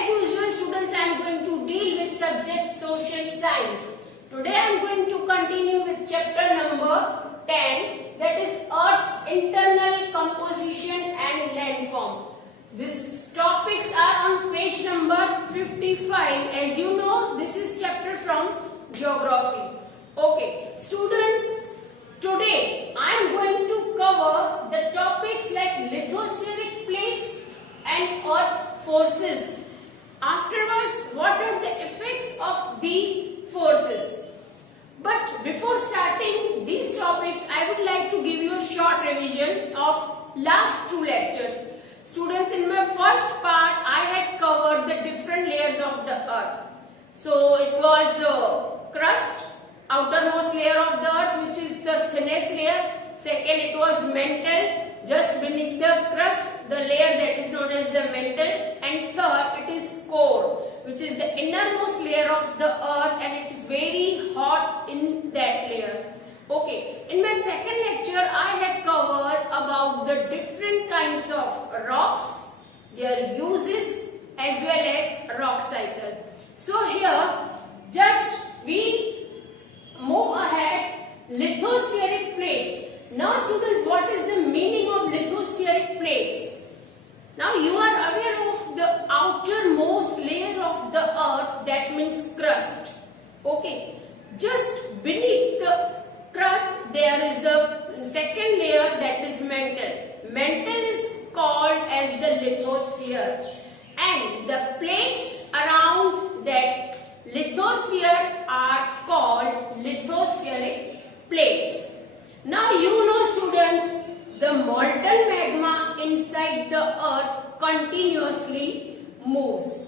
As usual students, I am going to deal with subject social science. Today I am going to continue with chapter number 10, that is Earth's internal composition and landform. These topics are on page number 55. As you know, this is chapter from geography. Okay, students, today I am going to cover the topics like lithospheric plates and earth forces. Afterwards, what are the effects of these forces? But before starting these topics, I would like to give you a short revision of last two lectures. Students, in my first part, I had covered the different layers of the earth. So it was crust, outermost layer of the earth, which is the thinnest layer. Second, it was mantle, just beneath the crust, the layer that is known as the mantle. And third, it is core, which is the innermost layer of the earth, and it is very hot in that layer. Okay, in my second lecture, I had covered about the different kinds of rocks, their uses, as well as rock cycle. So here, just we move ahead, lithospheric plates. Now students, what is the meaning of lithospheric plates? Now you are aware of the outermost layer of the earth, that means crust. Okay, just beneath the crust there is the second layer, that is mantle. Mantle is called as the lithosphere, and the plates around that lithosphere are called lithospheric plates. Now you know students, the molten magma inside the earth continuously moves,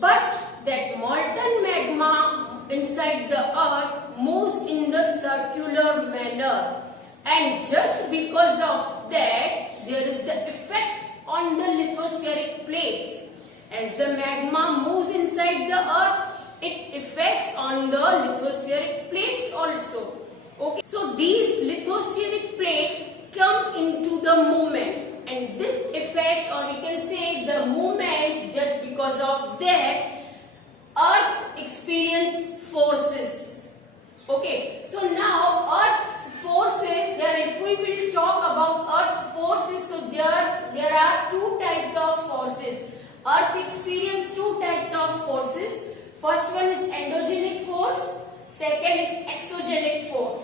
but that molten magma inside the earth moves in the circular manner, and just because of that there is the effect on the lithospheric plates. As the magma moves inside the earth, it affects on the lithospheric plates also. Okay, so these lithospheric plates come into the movement, and this affects, or we can say the movements, just because of that earth experience forces. Okay, so now earth's forces, if we will talk about earth's forces, so there are two types of forces. Earth experience two types of forces. First one is endogenic force, second is exogenic force.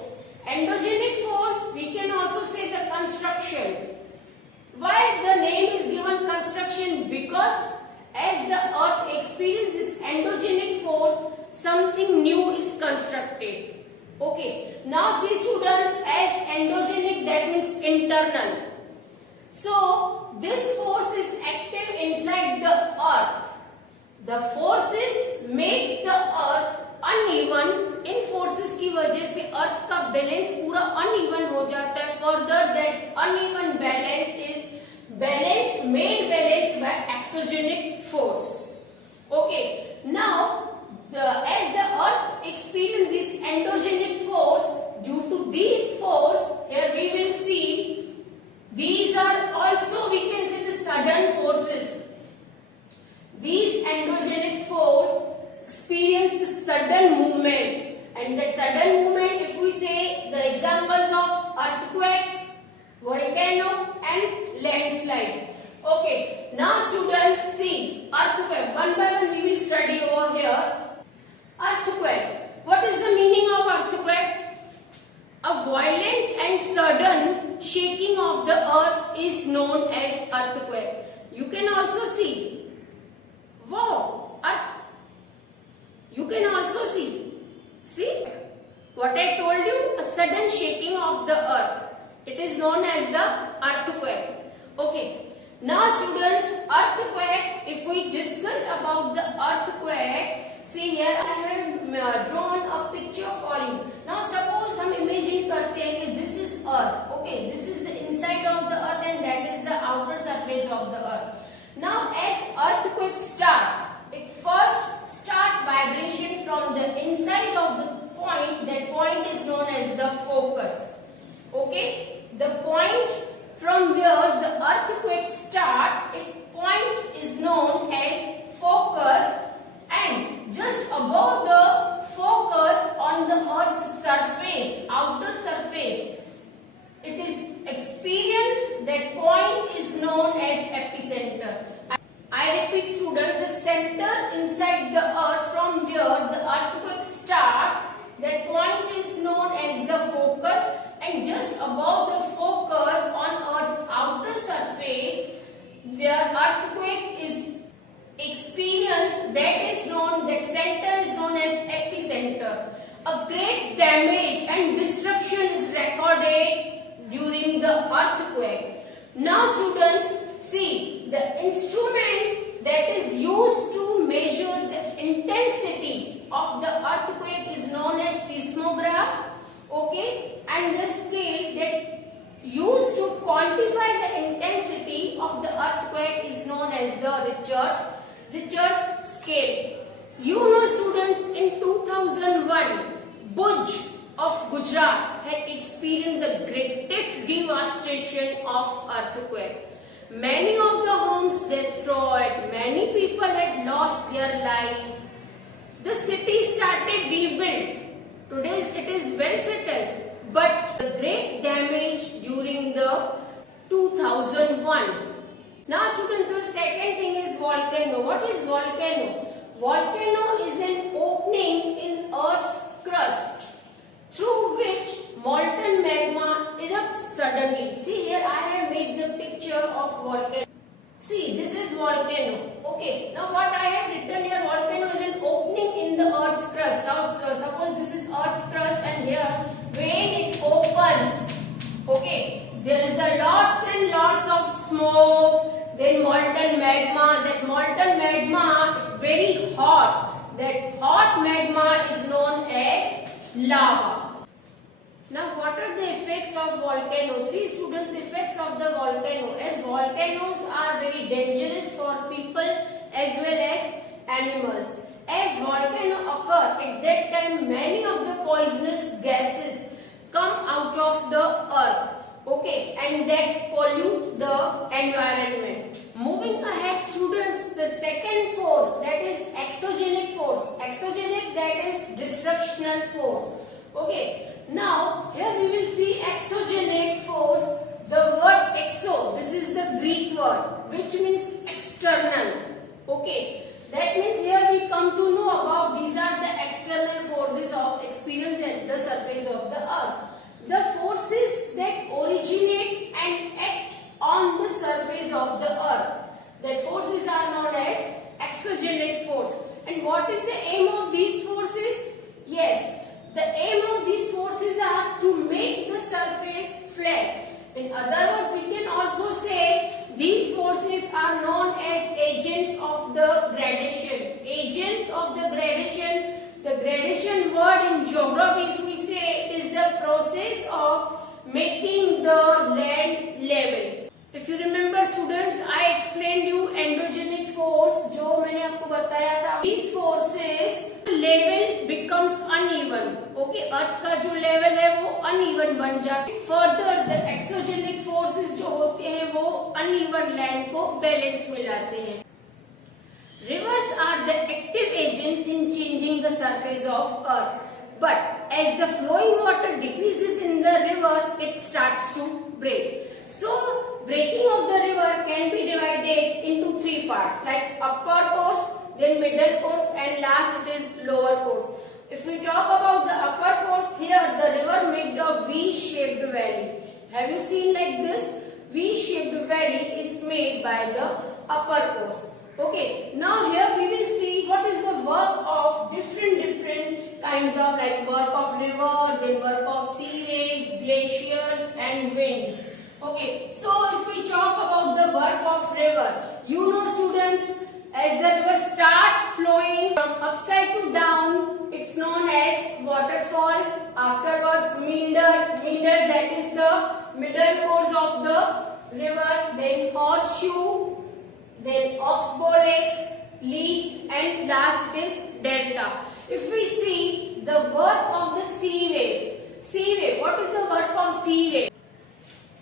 Endogenic force, we can also say the construction. Why the name is given construction? Because as the earth experiences this endogenic force, something new is constructed. Okay, now see students, as endogenic, that means internal. So this force is active inside the earth. The forces make the earth uneven. In forces की वजह से अर्थ का balance पूरा uneven हो जाता है. Further, that uneven balance is made balanced by exogenic force. Okay, now as the earth experiences this endogenic force, due to these force, here we will see these are also, we can say, the sudden forces. These endogenic force experience the sudden movement, and that sudden movement, if we say the examples of earthquake, volcano and landslide. Okay, now students, see earthquake. One by one we will study over here. Earthquake. What is the meaning of earthquake? A violent and sudden shaking of the earth is known as earthquake. You can also see, wow, you can also see what I told you, a sudden shaking of the earth. It is known as the earthquake. Okay, now students, earthquake, if we discuss about the earthquake, see here I have drawn a picture for you. Now suppose हम imagine करते हैं कि this is earth. Okay, this is the inside of the earth and that is the outer surface of the earth. Now as earthquake starts, it first starts vibration from the inside of the point. That point is known as the focus. Okay, the point from where the earthquake starts, its point is known as focus, center inside the earth from where the earthquake starts. That point is known as the focus, and just above the focus on earth's outer surface where earthquake is experienced, that center is known as epicenter. A great damage and destruction is recorded during the earthquake. Now students, see, the instrument that is used to measure the intensity of the earthquake is known as seismograph, okay, and the scale that used to quantify the intensity of the earthquake is known as the Richter's scale. You know students, in 2001, Bhuj of Gujarat had experienced the greatest devastation of earthquake. Many of the homes destroyed, many people had lost their lives. The city started rebuilt. Today it is well settled, but the great damage during the 2001. Now students, the second thing is volcano. What is volcano? Volcano is an opening in Earth's crust through which molten magma erupts suddenly. See here, I have made the picture of volcano. See, this is volcano. Okay, now what I have written here, volcano is an opening in the Earth's crust. Now suppose this is Earth's crust, and here when it opens, okay, there is a lots and lots of smoke, then molten magma. That molten magma very hot. That hot magma is known as lava. Now what are the effects of volcanoes? See students, effects of the volcano. As volcanoes are very dangerous for people as well as animals. As volcano occur, at that time many of the poisonous gases come out of the earth. Okay, and that pollute the environment. Moving ahead students, the second force, that is exogenic force. Exogenic, that is destructional force. Okay, now here we will see exogenic force. The word exo, this is the Greek word which means external. Okay, that means here we come to know about these are the external forces of experienced at the surface of the earth. The forces that originate and act on the surface of the earth. That forces are known as exogenic force. And what is the aim of these forces? Yes, the aim of these forces are to make the surface flat. In other words, we can also say these forces are known as agents of the gradation. Agents of the gradation. The gradation word in geography, if we say, it is the process of making the land level. If you remember students, I explained you endogenic force, जो मैंने आपको बताया था. These forces, level becomes uneven. Okay, अर्थ का जो level है वो uneven बन जाता है. Further, the exogenic forces जो होते हैं वो uneven land को balance में लाते हैं. Rivers are the active agents in changing the surface of earth. But as the flowing water decreases in the river, it starts to break. So, breaking of the river can be divided into three parts, like upper course, then middle course, and last it is lower course. If we talk about the upper course, here the river made a V-shaped valley. Have you seen like this? V-shaped valley is made by the upper course. Okay, now here we will see what is the work of different kinds of, like work of river, then work of sea waves, glaciers and wind. Okay, so if we talk about the work of river, you know students, as the river start flowing from upside to down, it's known as waterfall. Afterwards meanders, that is the middle course of the river, then horseshoe, then oxbow lakes, leads, and last is delta. If we see the work of the sea wave, what is the work of sea wave?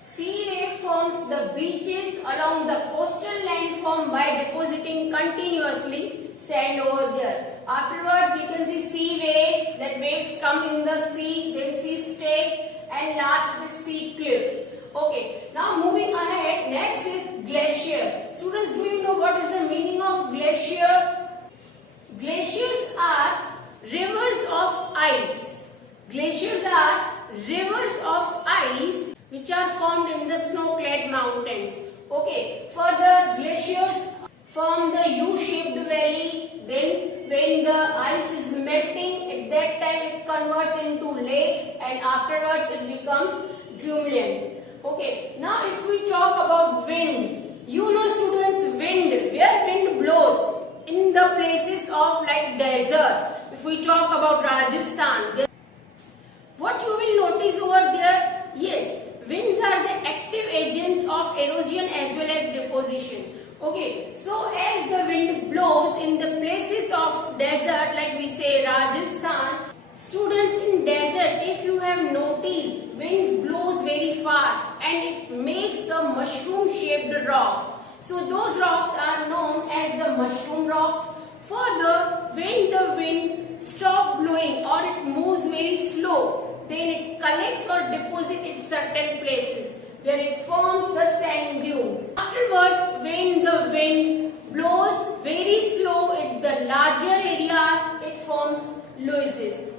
Sea wave forms the beaches along the coastal landform by depositing continuously sand over there. Afterwards, we can see sea waves, that waves come in the sea, then sea stake, and last is sea cliff. Okay, now moving ahead, next is glacier. Students, do you know what is the meaning of glacier? which are formed in the snow-clad mountains. Okay, further glaciers form the U-shaped valley. Then when the ice is melting, at that time it converts into lakes and afterwards it becomes drumlin. Okay, now if we talk about wind, you know students, wind, where wind blows in the places of like desert. If we talk about Rajasthan, what you will notice over there, yes, winds are the active agents of erosion as well as deposition. Okay, so as the wind blows in the places of desert, like we say Rajasthan, students in desert, if you have noticed, winds blows very fast and it makes the mushroom shaped rocks. So those rocks are known as the mushroom rocks. Further, when the wind stops blowing or it moves very slow, then it collects or deposits in certain places where it forms the sand dunes. Afterwards, when the wind blows very slow in the larger areas, it forms sluices.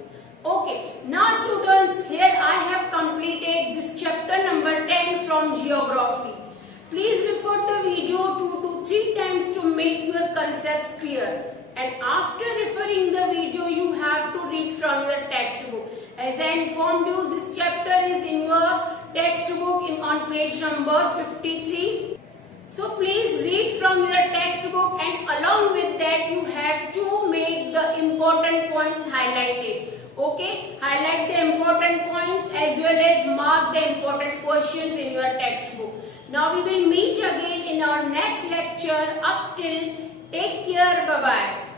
Okay, now students, here I have completed this chapter number 10 from geography. Please refer the video 2 to 3 times to make your concepts clear. And after referring the video, you have to read from your textbook. As I informed you, this chapter is in your textbook on page number 53. So please read from your textbook, and along with that you have to make the important points highlighted. Okay, highlight the important points as well as mark the important questions in your textbook. Now we will meet again in our next lecture. Up till, take care, bye bye.